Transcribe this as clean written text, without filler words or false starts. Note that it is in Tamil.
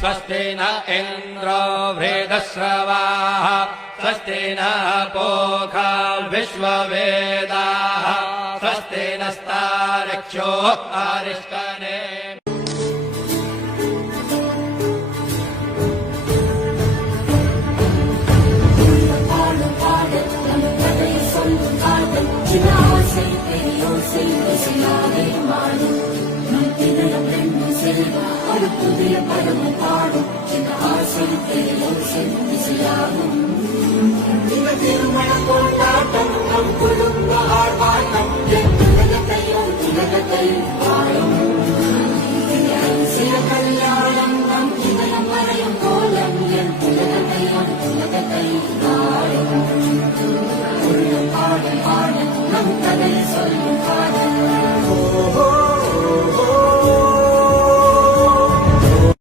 स्वस्ति न इन्द्रो वृद्धश्रवाः स्वस्ति न पूषा विश्ववेदाः स्वस्ति नस्तार्क्ष्यो अरिष्टनेमिः திருமணம் கொண்டாட்டம் நம் குடும்ப ஆர்ப்பாட்டம் என் உலகத்தையும் உலகத்தையும் வாழும்